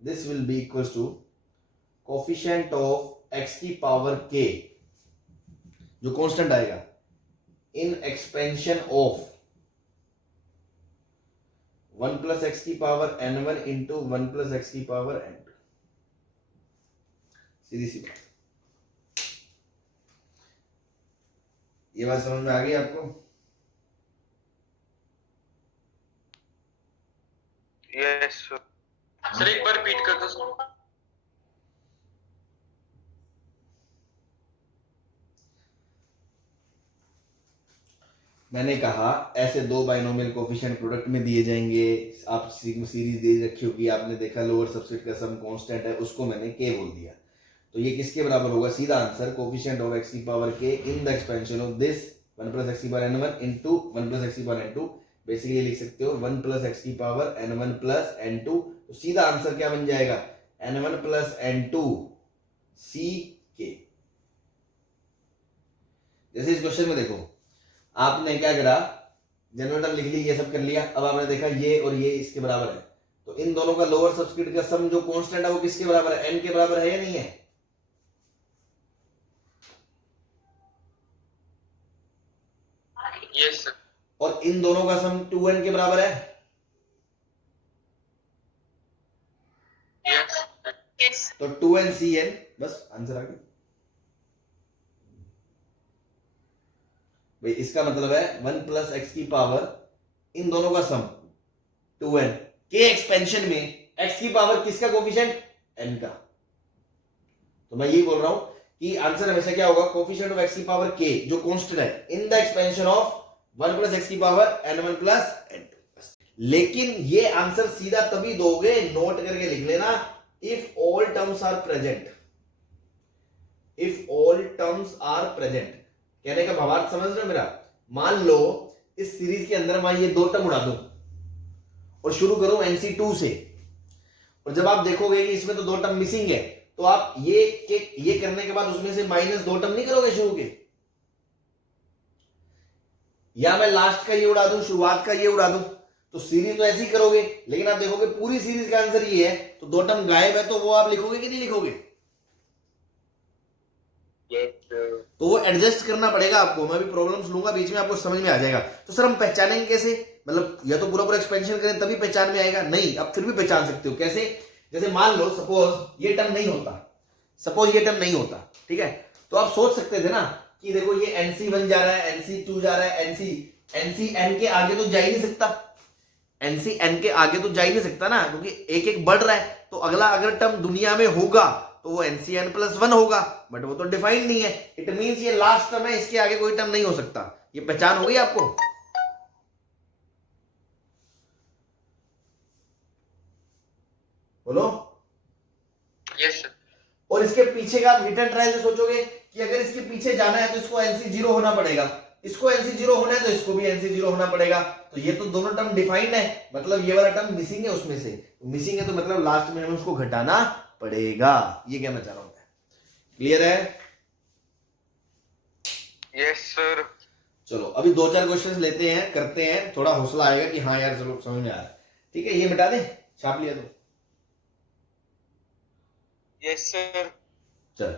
this will be equal to coefficient of x की पावर k, जो कांस्टेंट आएगा, in expansion of 1 plus x की power n1 into 1 plus x की पावर n2। सीधी सी बात, ये बात समझ में आ गई आपको? Yes sir. सर एक बार रिपीट कर दो सर। मैंने कहा ऐसे दो बाइनोमियल कोफिशिएंट प्रोडक्ट में दिए जाएंगे, आप सीरीज दे रखी होगी, आपने देखा लोअर सबस्क्रिप्ट का सम कांस्टेंट है, उसको मैंने के बोल दिया, तो ये किसके बराबर होगा, सीधा आंसर कोफिशिएंट ऑफ एक्स की power k in the expansion of this 1 plus x की power n1 into 1 plus x की पावर n2। बेसिकली लिख सकते हो 1 प्लस एक्स की पावर n1 प्लस n2, तो सीधा आंसर क्या बन जाएगा, n1 प्लस n2 सी के। जैसे इस क्वेश्चन में देखो, आपने क्या करा, जनरल टर्म लिख ली, ये सब कर लिया, अब आपने देखा ये और ये इसके बराबर है, तो इन दोनों का लोअर सबस्क्रिप्ट का सम जो कांस्टेंट है वो किसके बराबर है, n के बराबर है या नहीं है? Yes sir. और इन दोनों का सम 2n के बराबर है। यस। तो 2ncn, बस आंसर आ गया भाई। इसका मतलब है 1 प्लस एक्स की पावर इन दोनों का सम 2n, के एक्सपेंशन में एक्स की पावर किसका कोफिशिएंट, एन का। तो मैं यही बोल रहा हूं कि आंसर हमेशा क्या होगा, कोफिशिएंट ऑफ एक्स की पावर के जो कांस्टेंट है इन the expansion of 1 plus x की पावर n1 प्लस n2। लेकिन ये आंसर सीधा तभी दोगे, नोट करके लिख लेना, if all terms are present. If all terms are present कहने का भावार्थ समझ रहे हो मेरा। मान लो इस सीरीज के अंदर मैं ये दो टर्म उड़ा दूं और शुरू करूं NC2 से, और जब आप देखोगे कि इसमें तो दो टर्म मिसिंग है, तो आप ये करने के बाद उसमें से माइनस दो टर्म नहीं करोगे शुरू के, या मैं लास्ट का ये उड़ा दूं, शुरुआत का ये उड़ा दूं, तो सीरीज तो ऐसे ही करोगे। लेकिन आप देखोगे पूरी सीरीज का आंसर ये है, तो दो टर्म गायब है, तो वो आप लिखोगे कि नहीं लिखोगे? तो वो एडजस्ट करना पड़ेगा आपको। मैं भी प्रॉब्लम्स लूंगा बीच में, आपको समझ में आ जाएगा। तो सर हम पहचानेंगे कैसे, मतलब या तो पूरा पूरा एक्सपेंशन करें तभी पहचान में आएगा? नहीं, आप फिर भी पहचान सकते हो। कैसे? जैसे मान लो सपोज ये टर्म नहीं होता, सपोज ये टर्म नहीं होता, ठीक है, तो आप सोच सकते थे ना कि देखो ये NC1 जा रहा है, NC2 जा रहा है, NCN के आगे तो जा ही नहीं सकता, NCN के आगे तो जा ही नहीं सकता ना, क्योंकि एक एक बढ़ रहा है। तो अगला अगर टर्म दुनिया में होगा तो वो NCN+1 होगा, बट वो तो डिफाइंड नहीं है। इट मींस ये लास्ट टर्म है, इसके आगे कोई टर्म नहीं हो सकता। ये पहचान हो गई आपको? बोलो। Yes sir. और इसके पीछे का आप हिट एंड ट्रायल से सोचोगे कि अगर इसके पीछे जाना है तो इसको NC0 होना पड़ेगा, इसको NC0 होना है तो इसको भी NC0 होना पड़ेगा। तो ये तो दोनों टर्म डिफाइंड है, मतलब ये वाला टर्म मिसिंग है उसमें से। मिसिंग है तो मतलब लास्ट में हमें उसको घटाना पड़ेगा। ये क्या मैं चाह रहा हूं। क्लियर है? Yes sir. चलो अभी दो चार क्वेश्चंस लेते हैं, करते हैं, थोड़ा हौसला आएगा कि हाँ यार चलो समझ में आ रहा है। ठीक है, ये मिटा दे, छाप लिया तो। Yes sir. चल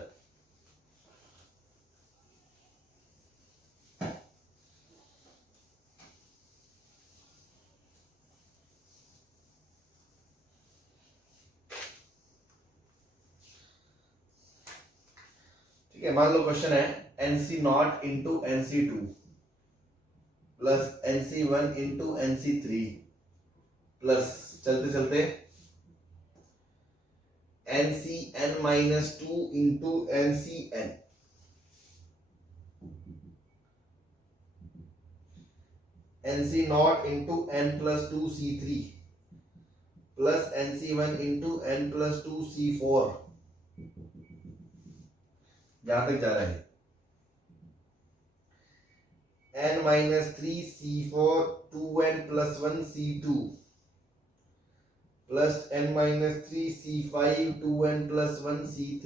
ठीक है, मान लो क्वेश्चन है NC0 into NC2 plus NC1 into NC3 plus चलते चलते NCN-2 into NCN NC0 into N+2C3 plus NC1 into N+2C4। जहां तक जा रहा है N-3C4 2N+1C2 plus N-3C5 2N+1C3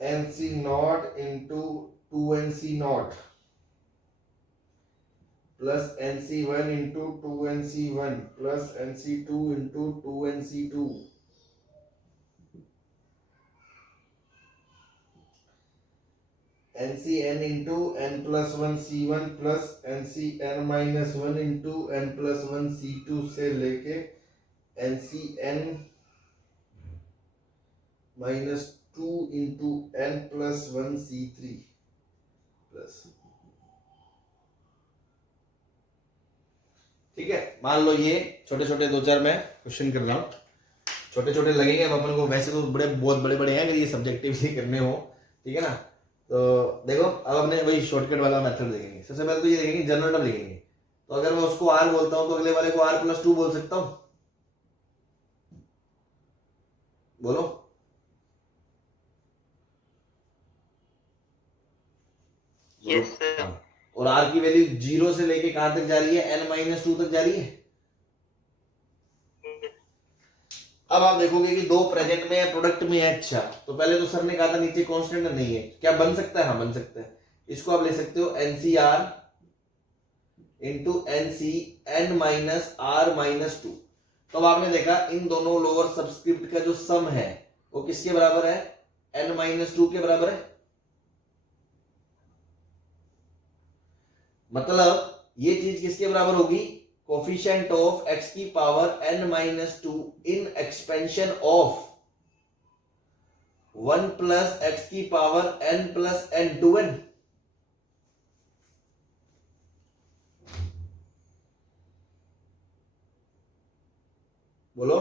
NC0 into 2NC0 plus NC1 into 2NC1 plus NC2 into 2NC2 NCN into N+1C1 plus NCN-1 into N+1C2 से लेके NCN-2 into N+1C3 plus. ठीक है, मान लो ये छोटे छोटे दो चार मैं क्वेश्चन कर रहा हूं, छोटे छोटे लगेंगे अब अपन को, वैसे तो बड़े बहुत बड़े बड़े हैं अगर ये सब्जेक्टिवली करने हो। ठीक है ना, तो देखो अब अपने वही शॉर्टकट वाला मेथड देखेंगे। सबसे पहले तो ये देखेंगे जनरल टर्म लिखेंगे, तो अगर मैं उसको R बोलता हूं तो अगले वाले को R+2 बोल सकता हूं। बोलो। Yes sir. हाँ। और R की वैल्यू 0 से लेके कहां तक जा रही है? N-2 तक जा रही है। अब आप देखोगे कि दो प्रेजेंट में है, प्रोडक्ट में है। अच्छा, तो पहले तो सर ने कहा था नीचे कांस्टेंट नहीं है, क्या बन सकता है? हाँ बन सकता है। इसको आप ले सकते हो NCR इंटू NCN-R-2। तो अब आपने देखा इन दोनों लोअर सबस्क्रिप्ट का जो सम है वो किसके बराबर है? N-2 के बराबर है। मतलब ये चीज किसके बराबर होगी? कोफिशिएंट ऑफ x की power N-2 in expansion of 1 plus x की power n plus n 2n। बोलो।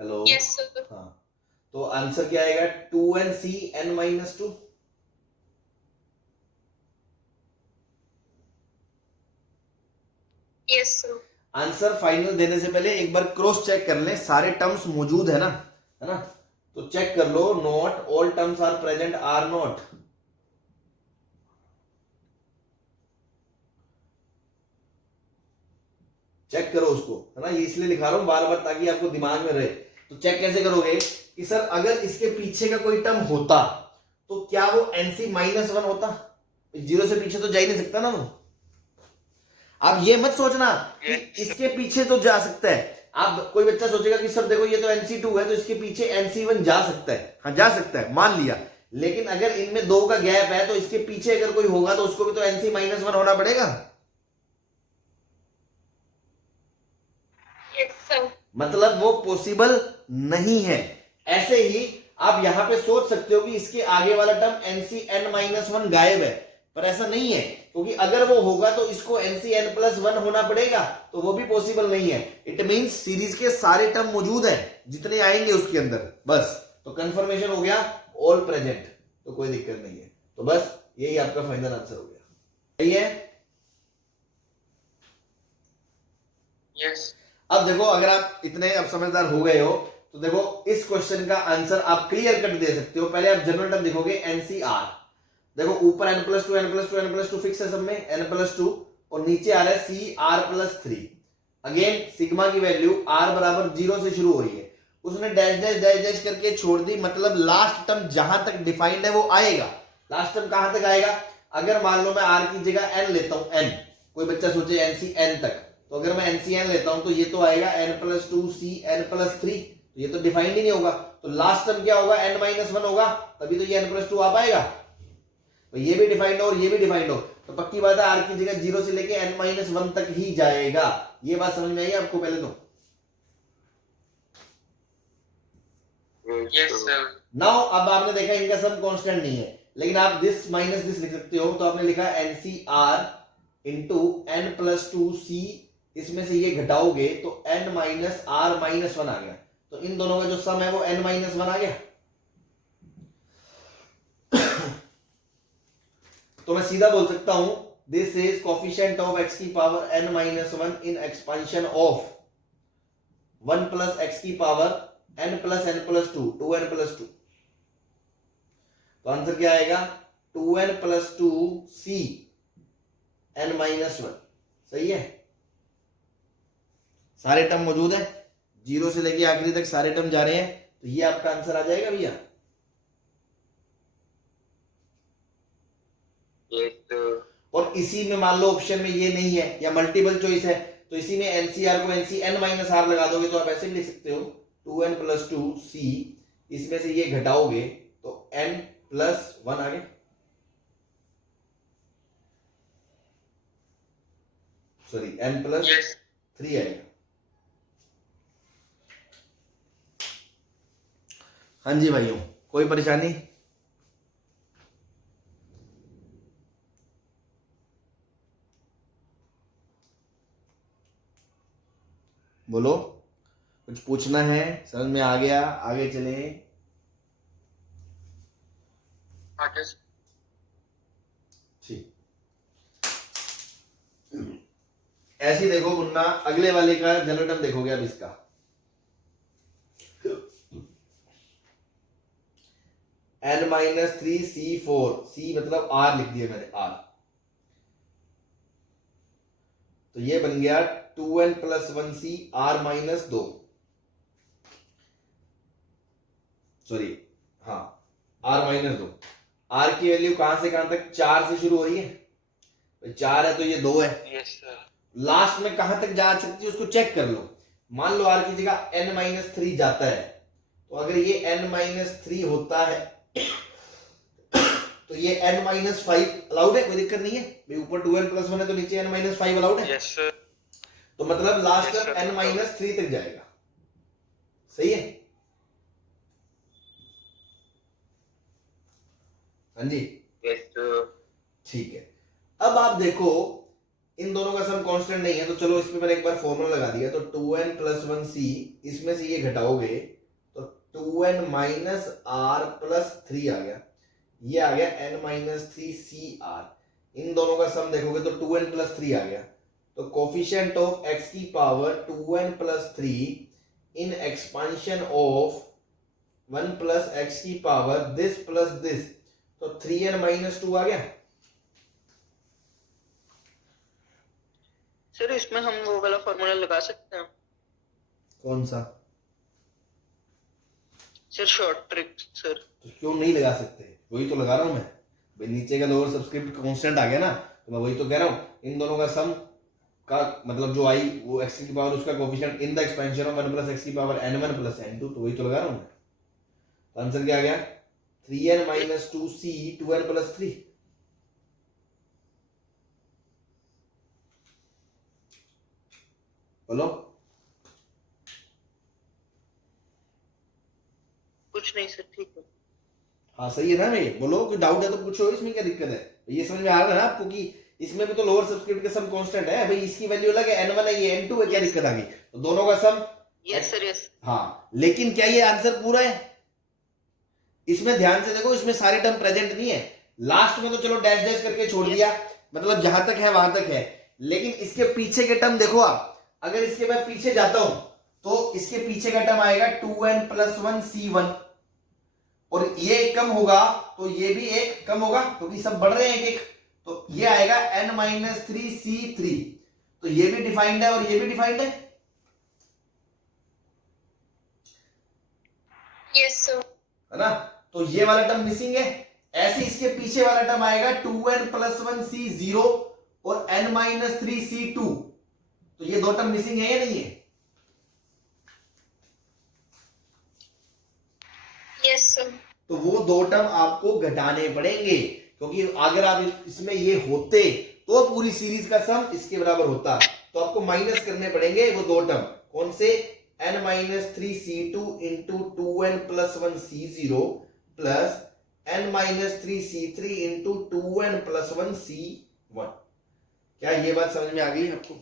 हेलो। Yes sir. हाँ, तो आंसर क्या आएगा? 2n c n minus 2। Yes sir. Answer final देने से पहले एक बार क्रॉस चेक कर लें, सारे टर्म्स मौजूद है ना? तो चेक कर लो, not all terms are present or not. Check करो उसको, है ना? ये इसलिए लिखा रहा हूं बार बार ताकि आपको दिमाग में रहे। तो चेक कैसे करोगे कि सर अगर इसके पीछे का कोई टर्म होता तो क्या वो nc माइनस 1 होता? जीरो से पीछे तो जा ही नहीं सकता ना वो। आप ये मत सोचना कि इसके पीछे तो जा सकता है। आप कोई बच्चा सोचेगा कि सर देखो ये तो nc2 है तो इसके पीछे nc1 जा सकता है। हाँ जा सकता है, मान लिया, लेकिन अगर इनमें दो का गैप है तो इसके पीछे अगर कोई होगा तो उसको भी तो nc माइनस 1 होना पड़ेगा। Yes sir. मतलब वो पॉसिबल नहीं है। ऐसे ही आप यहां पे सोच सकते हो कि इसके आगे वाला टर्म nc n माइनस 1 गायब है, पर ऐसा नहीं है, क्योंकि अगर वो होगा तो इसको nc n प्लस 1 होना पड़ेगा, तो वो भी पॉसिबल नहीं है। इट मींस सीरीज के सारे टर्म मौजूद हैं जितने आएंगे उसके अंदर, बस। तो कंफर्मेशन हो गया ऑल प्रेजेंट, तो कोई दिक्कत नहीं है। तो बस यही आपका फाइनल आंसर हो गया। सही है? यस। अब देखो, अगर आप इतने अब समझदार हो गए हो तो देखो इस क्वेश्चन का आंसर आप क्लियर कट दे सकते हो। पहले आप जनरल टर्म देखोगे एनसीआर। देखो ऊपर n plus two N plus two N plus two fix है सब में, n प्लस टू, और नीचे आ रहा है C R plus 3। Again sigma की वैल्यू r बराबर 0 से शुरू हो रही है, उसने डैश डैश डैश डैश करके छोड़ दी, मतलब लास्ट टर्म जहां तक डिफाइंड है वो आएगा। लास्ट टर्म कहां तक आएगा? अगर मान लो मैं r की जगह n लेता हूं, n, कोई बच्चा सोचे nc n तक, तो अगर मैं NCN लेता हूं तो ये तो आएगा n प्लस 2 सी n प्लस 3, तो ये तो डिफाइंड ही नहीं होगा। तो लास्ट टर्म क्या होगा? n माइनस 1 होगा, तभी तो ये n प्लस 2 आ पाएगा। तो ये भी डिफाइंड हो और ये भी डिफाइंड हो, तो पक्की बात है r की जगह 0 से लेके n माइनस 1 तक ही जाएगा। ये बात समझ में आई आपको? पहले तो यस सर। नाउ अब आपने देखा इनका सम कांस्टेंट नहीं है, लेकिन आप दिस माइनस दिस लिख सकते हो। तो आपने लिखा NCR इंटू n प्लस 2 सी, इसमें से ये घटाओगे तो n माइनस आर माइनस 1 आ गया। तो इन दोनों का जो सम है वो n माइनस 1 आ गया। तो मैं सीधा बोल सकता हूं this is coefficient of x की power n minus 1 in expansion of 1 plus x की power n plus n plus 2, 2n plus 2। तो आंसर क्या आएगा? 2n plus 2 c n minus 1। सही है? सारे टर्म मौजूद है, 0 से लेके आखिरी तक सारे टर्म जा रहे हैं, तो ये आपका आंसर आ जाएगा भैया। और इसी में मान लो ऑप्शन में ये नहीं है या मल्टीपल चॉइस है, तो इसी में एनसीआर को NCN माइनस आर लगा दोगे तो आप ऐसे भी लिख सकते हो 2n प्लस 2 c, इसमें से ये घटाओगे तो n प्लस 1 आ गया। सॉरी n प्लस 3 आएगा। हाँ जी भाइयों, कोई परेशानी? बोलो, कुछ पूछना है? समझ में आ गया? आगे चले? आगे। ठीक, ऐसे देखो मुन्ना, अगले वाले का जनरल टर्म देखोगे अब इसका। n माइनस 3 C4, C मतलब R लिख दिया मैंने, R। तो ये बन गया 2n plus 1 C R minus 2, sorry हाँ R माइनस 2। R की वैल्यू कहां से कहां तक? 4 से शुरू हो रही है, 4 है तो ये 2 है। Yes sir. लास्ट में कहां तक जा सकती है उसको चेक कर लो। मान लो R की जगह n माइनस 3 जाता है, तो अगर ये n माइनस 3 होता है तो ये n माइनस 5 अलाउड है, कोई दिक्कत नहीं है भाई। ऊपर 2n प्लस 1 है तो नीचे n माइनस 5 अलाउड है। Yes sir. तो मतलब last Yes, term sir. n minus 3 तक जाएगा, सही है? हाँ जी, Yes, sir. ठीक है। अब आप देखो इन दोनों का सम कांस्टेंट नहीं है, तो चलो इस पे मैंने एक बार फॉर्मूला लगा दिया, तो 2n प्लस 1c, इसमें से ये घटाओगे तो 2n माइनस r प्लस 3 आ गया, ये आ गया n माइनस 3cr। इन दोनों का सम देखोगे तो 2n प्लस 3 आ गया, तो कोफिशिएंट ऑफ x की power 2n plus 3 in expansion of 1 plus x की पावर दिस प्लस दिस, तो 3n माइनस 2 आ गया। सर इसमें हम वो वाला फॉर्मूला लगा सकते हैं कौन सा? Sir, short trick sir. तो क्यों नहीं लगा सकते? वही तो लगा रहा हूं मैं भाई, नीचे का लोअर सबस्क्रिप्ट कांस्टेंट आ गया ना, तो मैं वही तो कह रहा हूं, इन दोनों का सम का मतलब जो आई वो x की पावर उसका coefficient in the expansion of 1 plus x की पावर n1 प्लस n2, तो वही तो लगा रहा हूं मैं। तो आंसर क्या आ गया? 3n minus 2c 2n plus 3। बोलो। कुछ नहीं सर, ठीक है। हाँ सही है ना भाई, बोलो, कोई डाउट है तो पूछो, इसमें क्या दिक्कत है? ये समझ में आ रहा है ना आपको कि इसमें भी तो लोअर सबस्क्रिप्ट का सम कांस्टेंट है भाई, इसकी वैल्यू अलग है, n1 है, ये n2 है, क्या दिक्कत आ गई? तो दोनों का सम। Yes sir, yes. हाँ, लेकिन क्या ये आंसर पूरा है? इसमें ध्यान से देखो, इसमें सारे टर्म प्रेजेंट नहीं है, लास्ट में तो चलो डैश डैश करके छोड़ दिया, मतलब जहां तक है वहां तक है, लेकिन इसके पीछे के टर्म देखो आप, अगर इसके मैं पीछे जाता हूं तो इसके पीछे का टर्म आएगा 2n प्लस 1c1, और ये एक कम होगा तो ये भी एक कम होगा, क्योंकि सब बढ़ रहे हैं एक एक, तो ये आएगा n माइनस 3c3, तो ये भी डिफाइंड है और ये भी डिफाइंड है। Yes sir. है ना? तो ये वाला टर्म मिसिंग है, ऐसे इसके पीछे वाला टर्म आएगा 2n प्लस 1c0 और n माइनस 3c2, तो ये दो टर्म मिसिंग है या नहीं है? Yes sir. तो वो दो टर्म आपको घटाने पड़ेंगे, क्योंकि अगर आप इसमें ये होते तो पूरी सीरीज का सम इसके बराबर होता, तो आपको माइनस करने पड़ेंगे वो दो टर्म, कौन से? n minus 3c2 into 2n plus 1c0 plus n minus 3c3 into 2n plus 1c1। क्या ये बात समझ में आ गई आपको?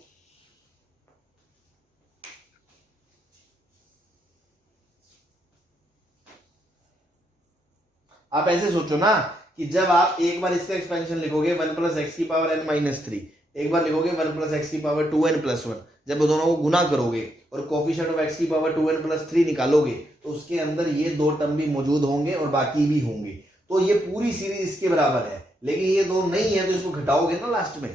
आप ऐसे सोचो ना कि जब आप एक बार इसका एक्सपेंशन लिखोगे 1 प्लस एक्स की पावर n माइनस 3, एक बार लिखोगे 1 प्लस एक्स की पावर 2n प्लस 1, जब दोनों को गुना करोगे और कोफिशिएंट ऑफ x की पावर 2n प्लस 3 निकालोगे, तो उसके अंदर ये दो टर्म भी मौजूद होंगे और बाकी भी होंगे, तो ये पूरी सीरीज इसके बराबर है, लेकिन ये दो नहीं है, तो इसको घटाओगे ना लास्ट में।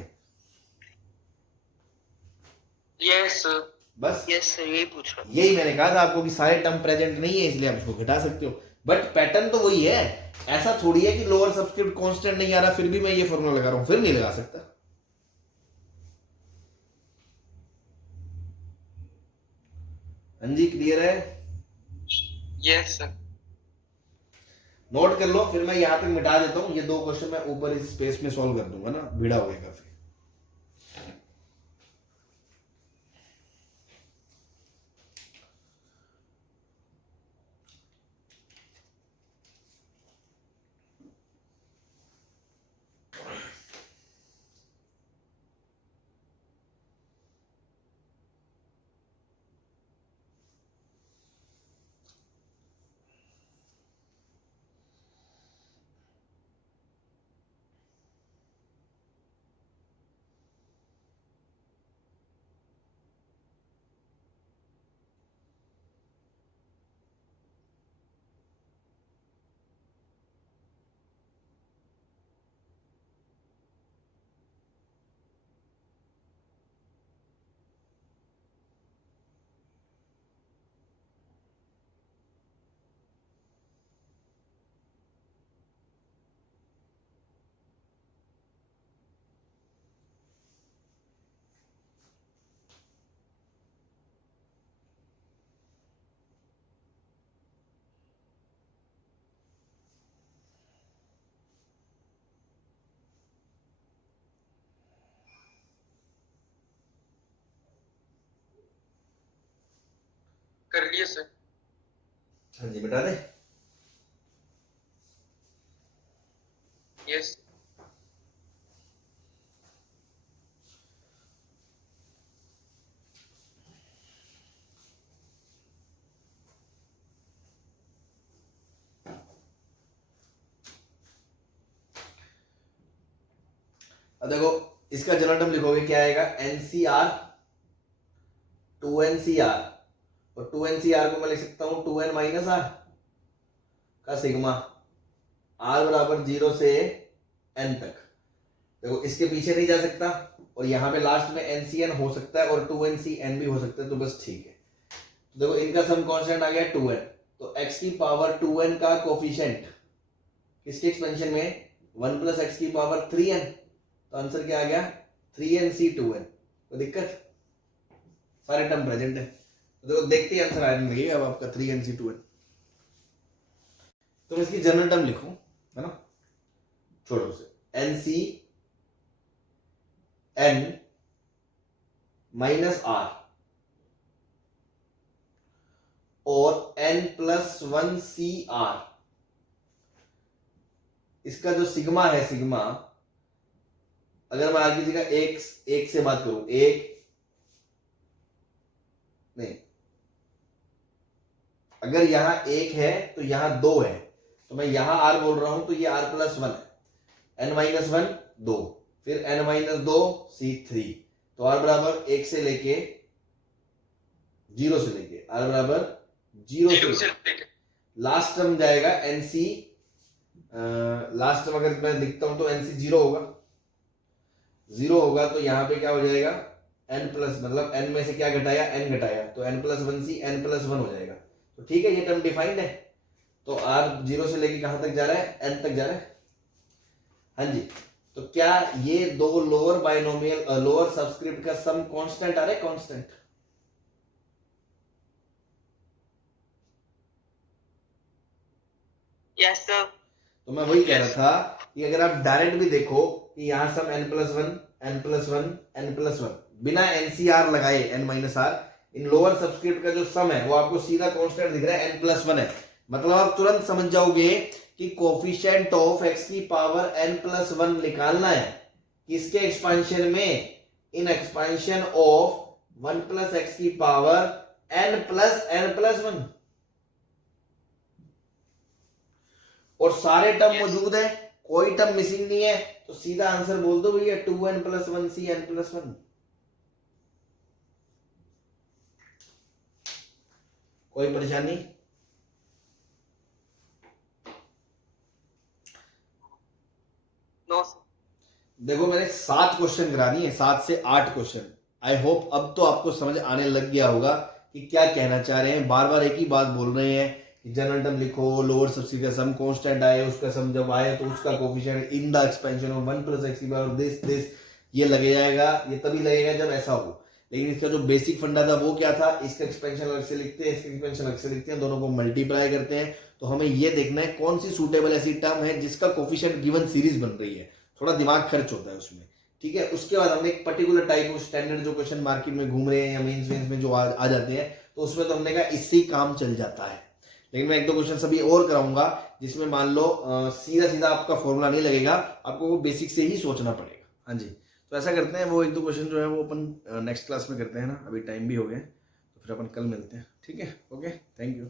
Yes sir. बस यस सर, यही पूछ रहा हूँ। यही मैंने कहा था आपको कि सारे टर्म प्रेजेंट नहीं है, इसलिए आप इसको घटा सकते हो, बट पैटर्न तो वही है। ऐसा थोड़ी है कि लोअर सबस्क्रिप्ट कांस्टेंट नहीं आ रहा फिर भी मैं ये फॉर्मूला लगा रहा हूं, फिर नहीं लगा सकता। हाँ जी, क्लियर है? Yes, sir. नोट कर लो, फिर मैं यहां तक मिटा देता हूं, ये दो क्वेश्चन मैं ऊपर इस स्पेस में सॉल्व कर दूंगा ना, भिड़ा हो गया काफी। कर लिए सर। हाँ जी, मिटा दे। यस। अब देखो इसका जनरल टर्म लिखोगे क्या आएगा, NCR 2NCR, और 2NCR को मैं लिख सकता हूं 2n माइनस आर का सिग्मा, r बराबर 0 से n तक। देखो इसके पीछे नहीं जा सकता, और यहाँ पे लास्ट में NCN हो सकता है और 2NCN भी हो सकता है, तो बस ठीक है। तो देखो इनका सम कांस्टेंट आ गया 2n, तो x की पावर 2n का कोफिशिएंट किसके एक्सपेंशन में 1 प्लस एक्स की पावर 3n, तो आंसर क्या आ गया 3nc2n। तो दिक्कत, सारे टर्म प्रेजेंट है, तो देखो देखते ही आंसर आने लगेगा अब आपका 3nc2n। तो मैं इसकी जनरल टर्म लिखूं, है ना, छोड़ो उसे, NCN माइनस आर और n+1CR, इसका जो सिग्मा है, सिग्मा अगर मैं आर की जगह एक से बात करूं, एक नहीं, अगर यहां एक है तो यहां दो है, तो मैं यहां आर बोल रहा हूं, तो ये r+1 है, n-1 2, फिर n-2 C3, तो r बराबर 1 से लेके 0 से लेके r बराबर 0 से लास्ट टर्म जाएगा NC, लास्ट टर्म अगर मैं लिखता हूं तो NC 0 होगा, 0 होगा, तो यहां पे क्या हो जाएगा n प्लस, मतलब n में से क्या घटाया, n घटाया, तो n+1C n+1 हो जाएगा। तो ठीक है, ये टर्म डिफाइंड है, तो r 0 से लेके कहां तक जा रहा है, n तक जा रहा है। हाँ जी, तो क्या ये दो लोअर बाइनोमियल, लोअर सबस्क्रिप्ट का सम कांस्टेंट आ रहा है, कांस्टेंट? Yes sir. तो मैं वही कह रहा था कि अगर आप डायरेक्ट भी देखो कि यहां सम n+1 n+1 n+1 बिना NCR लगाए n-r, इन लोअर सबस्क्रिप्ट का जो सम है वो आपको सीधा कांस्टेंट दिख रहा है n+1 है, मतलब आप तुरंत समझ जाओगे कि कोफिशिएंट ऑफ x की पावर n+1 निकालना है किसके एक्सपेंशन में, इन एक्सपेंशन ऑफ 1 प्लस एक्स की पावर n+n+1, और सारे टर्म मौजूद है, कोई टर्म मिसिंग नहीं है, तो सीधा आंसर बोल दो भैया 2n+1c n+1। कोई परेशानी? नो। देखो मैंने 7 क्वेश्चन करा दिए, 7 से 8 क्वेश्चन। आई होप अब तो आपको समझ आने लग गया होगा कि क्या कहना चाह रहे हैं। बार बार एक ही बात बोल रहे हैं कि जनरल टर्म लिखो, लोअर सबस्क्रिप्ट का सम कांस्टेंट आए, उसका सम जब आए तो उसका coefficient in the expansion of 1 plus x की पावर दिस, ये लगे जाएगा, ये तभी लगेगा जब ऐसा हो। लेकिन इसका जो बेसिक फंडा था वो क्या था, इसका एक्सपेंशन अलग से लिखते हैं, इसका एक्सपेंशन अलग से लिखते हैं, दोनों को मल्टीप्लाई करते हैं, तो हमें ये देखना है कौन सी सूटेबल ऐसी टर्म है जिसका कोफिशिएंट गिवन सीरीज बन रही है, थोड़ा दिमाग खर्च होता है उसमें, ठीक है। उसके बाद हमने एक पर्टिकुलर टाइप ऑफ स्टैंडर्ड जो क्वेश्चन मार्केट में घूम रहे हैं या मेंस में जो आ जाते हैं, तो उसमें तो हमने कहा इससे ही काम चल जाता है। लेकिन मैं एक दो क्वेश्चन सभी और कराऊंगा जिसमें मान लो सीधा सीधा आपका फॉर्मूला नहीं लगेगा, आपको वो बेसिक से ही सोचना पड़ेगा। हाँ जी, तो ऐसा करते हैं, वो एक दो क्वेश्चन जो है वो अपन नेक्स्ट क्लास में करते हैं ना, अभी टाइम भी हो गया, तो फिर अपन कल मिलते हैं, ठीक है। Okay, thank you.